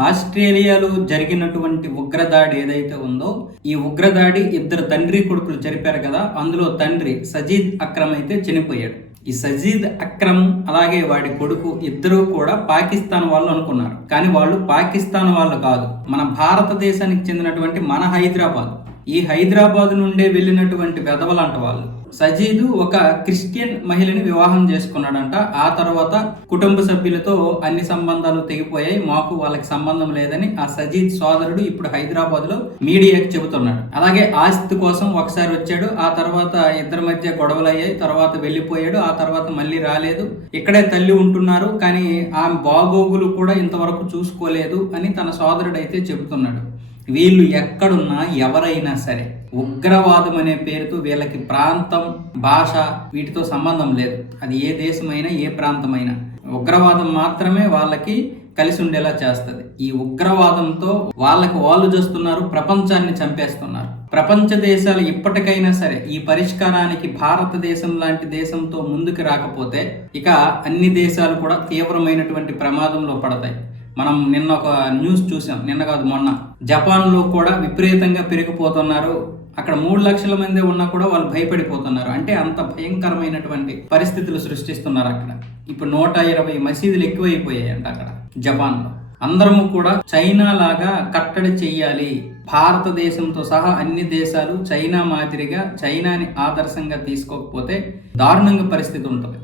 ఆస్ట్రేలియాలో జరిగినటువంటి ఉగ్రదాడి ఏదైతే ఉందో ఈ ఉగ్రదాడి ఇద్దరు తండ్రి కొడుకులు జరిపారు కదా అందులో తండ్రి సజీద్ అక్రమ్ అయితే చనిపోయాడు. ఈ సజీద్ అక్రమ్ అలాగే వాడి కొడుకు ఇద్దరు కూడా పాకిస్తాన్ వాళ్ళు అనుకున్నారు. కానీ వాళ్ళు పాకిస్తాన్ వాళ్ళు కాదు. మన భారతదేశానికి చెందినటువంటి మన హైదరాబాద్. ఈ హైదరాబాద్ నుండే వెళ్ళినటువంటి వెధవలంట వాళ్ళు. సజీదు ఒక క్రిస్టియన్ మహిళని వివాహం చేసుకున్నాడంట. ఆ తర్వాత కుటుంబ సభ్యులతో అన్ని సంబంధాలు తెగిపోయాయి. మాకు వాళ్ళకి సంబంధం లేదని ఆ సజీద్ సోదరుడు ఇప్పుడు హైదరాబాద్లో మీడియాకి చెబుతున్నాడు. అలాగే ఆస్తి కోసం ఒకసారి వచ్చాడు. ఆ తర్వాత ఇద్దరి మధ్య గొడవలు అయ్యాయి తర్వాత వెళ్ళిపోయాడు. ఆ తర్వాత మళ్ళీ రాలేదు. ఇక్కడే తల్లి ఉంటున్నారు. కానీ ఆమె బాగోగులు కూడా ఇంతవరకు చూసుకోలేదు అని తన సోదరుడు అయితే చెబుతున్నాడు. వీళ్ళు ఎక్కడున్నా ఎవరైనా సరే ఉగ్రవాదం అనే పేరుతో వీళ్ళకి ప్రాంతం భాష వీటితో సంబంధం లేదు. అది ఏ దేశమైనా ఏ ప్రాంతమైనా. ఉగ్రవాదం మాత్రమే వాళ్ళకి కలిసి ఉండేలా చేస్తుంది. ఈ ఉగ్రవాదంతో వాళ్ళకి వాళ్ళు చేస్తున్నారు ప్రపంచాన్ని చంపేస్తున్నారు. ప్రపంచ దేశాలు ఇప్పటికైనా సరే ఈ పరిష్కారానికి భారతదేశం లాంటి దేశంతో ముందుకు రాకపోతే ఇక అన్ని దేశాలు కూడా తీవ్రమైనటువంటి ప్రమాదంలో పడతాయి. మనం నిన్న ఒక న్యూస్ చూసాం. నిన్న కాదు మొన్న. జపాన్లో కూడా విపరీతంగా పెరిగిపోతున్నారు. అక్కడ మూడు లక్షల మంది ఉన్నా కూడా వాళ్ళు భయపడిపోతున్నారు. అంటే అంత భయంకరమైనటువంటి పరిస్థితులు సృష్టిస్తున్నారు అక్కడ. ఇప్పుడు నూట ఇరవై మసీదులు ఎక్కువైపోయాయి అంట అక్కడ జపాన్లో. అందరము కూడా చైనా లాగా కట్టడి చెయ్యాలి. భారతదేశంతో సహా అన్ని దేశాలు చైనా మాదిరిగా చైనాని ఆదర్శంగా తీసుకోకపోతే దారుణంగా పరిస్థితి ఉంటుంది.